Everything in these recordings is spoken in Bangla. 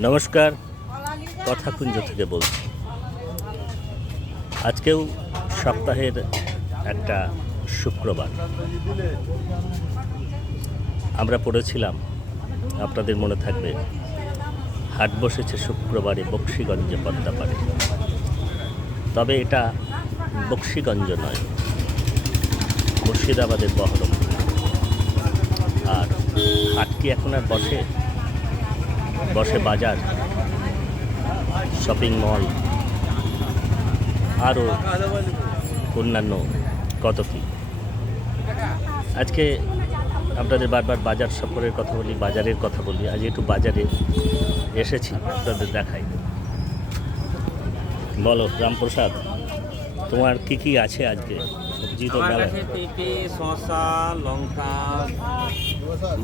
নমস্কার, কথাকুঞ্জ থেকে বলছি। আজকেও সপ্তাহের একটা শুক্রবার আমরা পড়েছিলাম, আপনাদের মনে থাকবে, হাট বসেছে শুক্রবারে বক্সিগঞ্জে পদ্মাপাড়ে। তবে এটা বক্সিগঞ্জ নয়, মুর্শিদাবাদের বহরমপুর। আর হাট কি এখন আর বসে বাজার, শপিং মল, আরও অন্যান্য কত কি। আজকে আপনাদের বারবার বাজার সফরের কথা বলি, বাজারের কথা বলি। আজ একটু বাজারে এসেছি, আপনাদের দেখাই। বলো রামপ্রসাদ, তোমার কি কি আছে আজকে সবজি? তো পেঁপে, শসা, লঙ্কা,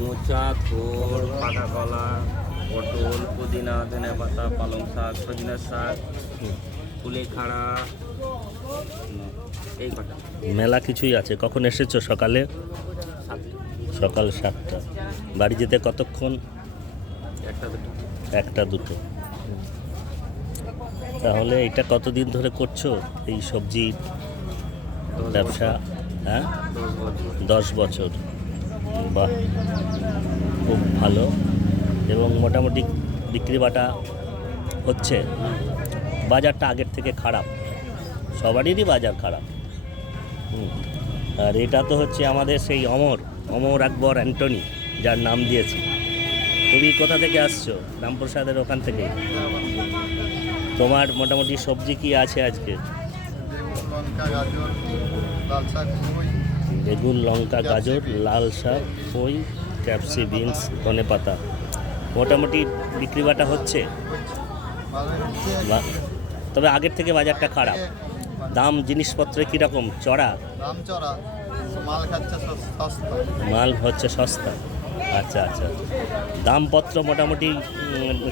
মোচা, থোড়, পাকা কলা, পটল, পুদিনা, ধনে পাতা, পালং শাক, সজনে শাক, কুলেখাড়া, এই কটা। মেলা কিছুই আছে। কখন এসেছো? সকালে? সকাল 7টা। বাড়ি যেতে কতক্ষণ? একটা দুটো। তাহলে এটা কতদিন ধরে করছো এই সবজির ব্যবসা? হ্যাঁ, 10 বছর। বাহ, খুব ভালো। এবং মোটামুটি বিক্রি বাটা হচ্ছে। বাজারটা আগের থেকে খারাপ, সবারই বাজার খারাপ। আর এটা তো হচ্ছে আমাদের সেই অমর আকবর অ্যান্টনি, যার নাম দিয়েছি। তুমি কোথা থেকে আসছো? রামপ্রসাদের ওখান থেকে। তোমার মোটামুটি সবজি কি আছে আজকে? বেগুন, লঙ্কা, গাজর, লাল শাক, পুঁই, ক্যাপসি, বিনস, ধনে পাতা। মোটামুটি বিক্রি বাটা হচ্ছে, তবে আগের থেকে বাজারটা খারাপ। দাম জিনিসপত্রে কীরকম? চড়া? মাল হচ্ছে সস্তা। আচ্ছা আচ্ছা। দামপত্র মোটামুটি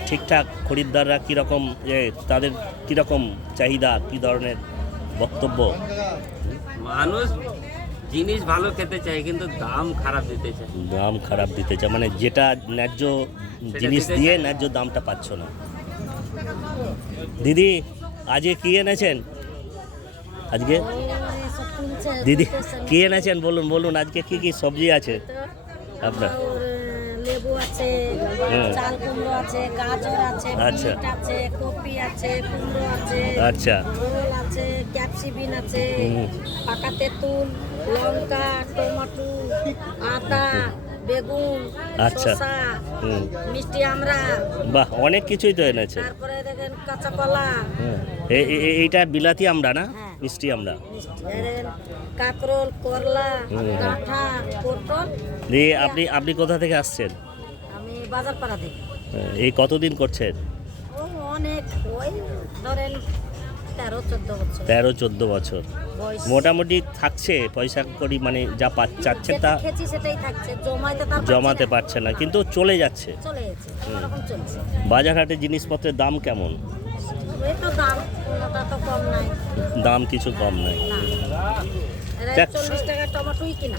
ঠিকঠাক? খরিদ্দাররা কীরকম, তাদের কীরকম চাহিদা, কী ধরনের বক্তব্য? মানুষ জিনিস ভালো খেতে চায়, কিন্তু দাম খারাপ দিতে চায়। দাম খারাপ দিতে চায় মানে যেটা ন্যায্য জিনিস দিয়ে ন্যায্য দামটা পাচ্ছ না। দিদি, আজকে কি এনেছেন? আজকে দিদি কি এনেছেন বলুন আজকে কি কি সবজি আছে আপনার? লেবু আছে, চাল কুমড়ো আছে, গাজর আছে, বিট আছে, কপি আছে, কুমড়ো আছে, আচ্ছা, ওল আছে, ক্যাপসিবিন আছে, পাকা তেঁতুল, লঙ্কা, টমেটো, আদা, বেগুন, আচ্ছা, শসা, মিষ্টি আমরা। বাহ, অনেক কিছুই তো এনেছে। তারপরে দেখেন কাঁচা কলা। এইটা বিলাতি আমরা না? মিষ্টি আমরা। কাঁকরোল, করলা, ডাঁটা, পটল। দিয়ে আপনি কোথা থেকে আসছেন? আমি বাজারপাড়া থেকে। এই কতদিন করছেন? অনেক, ওই ধরেন 13-14 বছর। মোটামুটি থাকছে পয়সা করি, মানে যা চাচ্ছে তা সেটাই থাকছে, জমাতে পারছে না, কিন্তু চলে যাচ্ছে। বাজার হাটে জিনিসপত্রের দাম কেমন? দাম কিছু কম নাই। 40 টাকা টমেটোই কিনা।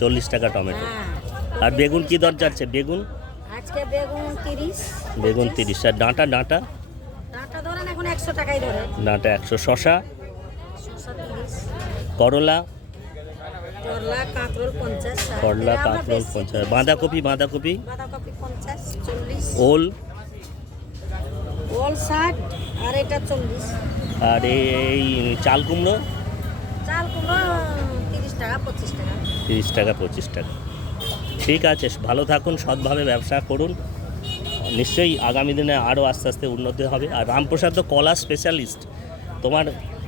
40 টাকা টমেটো। আর বেগুন কি দর যাচ্ছে? বেগুন আজকে বেগুন 30। বেগুন 30। আর ডাঁটা ধরেন এখন 100 টাকাই ধরে। ডাঁটা 100। শসা 30। করলা, কাঁকরোল 50। করলা, কাঁকরোল 50। বাঁধাকপি 50, 40। ওল 60 আর এটা 40। আর এই চাল কুমড়ো 30 টাকা 25 টাকা। 30 টাকা 25 টাকা। ঠিক আছে, ভালো থাকুন, সৎভাবে ব্যবসা করুন। নিশ্চয়ই আগামী দিনে আরও আস্তে আস্তে উন্নতি হবে। আর রামপ্রসাদ তো কলা স্পেশালিস্ট। তোমার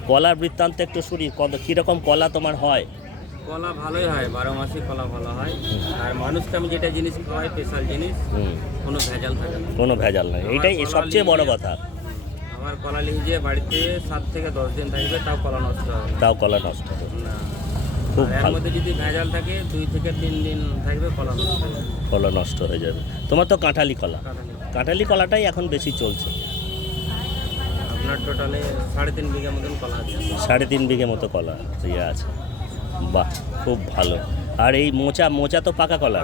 কলার বৃত্তান্ত একটু শুনি, কীরকম কলা তোমার হয়? কলা ভালোই হয়, 12 মাসই কলা ভালো হয়। আর মানুষকে আমি যেটা জিনিস খাওয়াই, স্পেশাল জিনিস, কোনো ভেজাল থাকে না। কোনো ভেজাল নাই, এইটাই সবচেয়ে বড় কথা। আমার কলা লিয়ে বাড়িতে 7 থেকে 10 দিন থাকবে, তাও কলা নষ্ট হবে না। খুব ভালো। মধ্যে যদি ভেজাল থাকে 2 থেকে 3 দিন থাকবে, কলা নষ্ট হয়ে যাবে। তোমার তো কাঁঠালি কলাটাই এখন বেশি চলছে। আপনার টোটালে 3.5 বিঘা মতন কলা আছে। 3.5 বিঘে মতো কলা আছে। বাহ, খুব ভালো। আর এই মোচা তো পাকা কলা,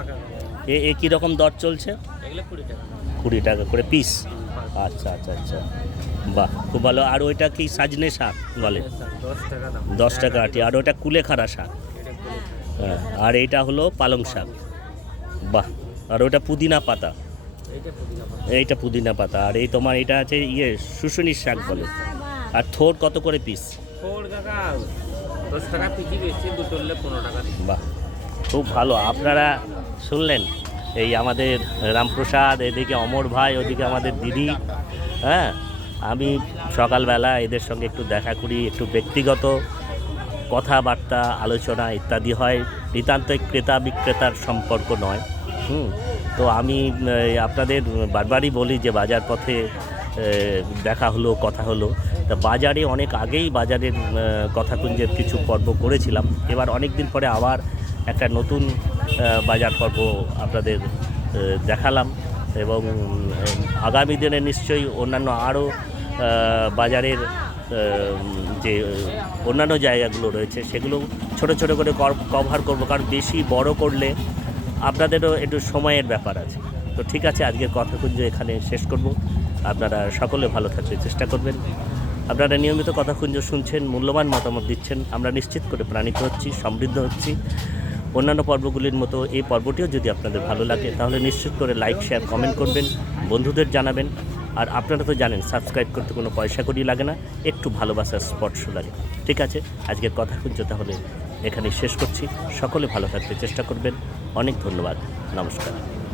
এ কীরকম দর চলছে? এগুলো 20 টাকা। 20 টাকা করে পিস। আচ্ছা আচ্ছা আচ্ছা, বাহ খুব ভালো। আর ওইটা কি সাজনে শাক বলে? 10 টাকা দাম। 10 টাকা আটি। আর ওটা কুলেখাড়া শাক। এটা হ্যাঁ, আর এইটা হলো পালং শাক। বাহ। আর ওটা পুদিনা পাতা। এইটা পুদিনা পাতা। এইটা পুদিনা পাতা। আর এই তোমার এটা আছে শুশুনির শাক বলে। আর থোড় কত করে পিস? খোড় কাকা 10 টাকা পিজি, বেশি দুটো হলে 15 টাকা। বাহ খুব ভালো। আপনারা শুনলেন, এই আমাদের রামপ্রসাদ, এদিকে অমর ভাই, ওদিকে আমাদের দিদি। হ্যাঁ, আমি সকালবেলা এদের সঙ্গে একটু দেখা করি, একটু ব্যক্তিগত কথাবার্তা আলোচনা ইত্যাদি হয়। নিতান্তই ক্রেতা বিক্রেতার সম্পর্ক নয়। তো আমি আপনাদের বারবারই বলি যে বাজার পথে দেখা হলো, কথা হলো। তা বাজারে অনেক আগেই বাজারের কথাকুঞ্জের কিছু পর্ব করেছিলাম। এবার অনেক দিন পরে আবার একটা নতুন বাজার পর্ব আপনাদের দেখালাম, এবং আগামী দিনে নিশ্চয়ই অন্যান্য আরও বাজারের যে অন্যান্য জায়গাগুলো রয়েছে সেগুলো ছোট ছোট করে কভার করব, কারণ বেশি বড় করলে আপনাদেরও একটু সময়ের ব্যাপার আছে। তো ঠিক আছে, আজকের কথাকুঞ্জ এখানে শেষ করব। আপনারা সকলে ভালো থাকতে চেষ্টা করবেন। আপনারা নিয়মিত কথাকুঞ্জ শুনছেন, মূল্যবান মতামত দিচ্ছেন। আমরা নিশ্চিত করে প্রাণিত হচ্ছি, সমৃদ্ধ হচ্ছি। অন্যান্য পর্বগুলির মতো এই পর্বটিও যদি আপনাদের ভালো লাগে তাহলে নিশ্চিত করে লাইক, শেয়ার, কমেন্ট করবেন, বন্ধুদের জানাবেন। আর আপনারা তো জানেন সাবস্ক্রাইব করতে কোনো পয়সা করি লাগে না, একটু ভালোবাসার স্পর্শ লাগে। ঠিক আছে, আজকের কথাকুঞ্জ তাহলে এখানেই শেষ করছি। সকলে ভালো থাকতে চেষ্টা করবেন। অনেক ধন্যবাদ, নমস্কার।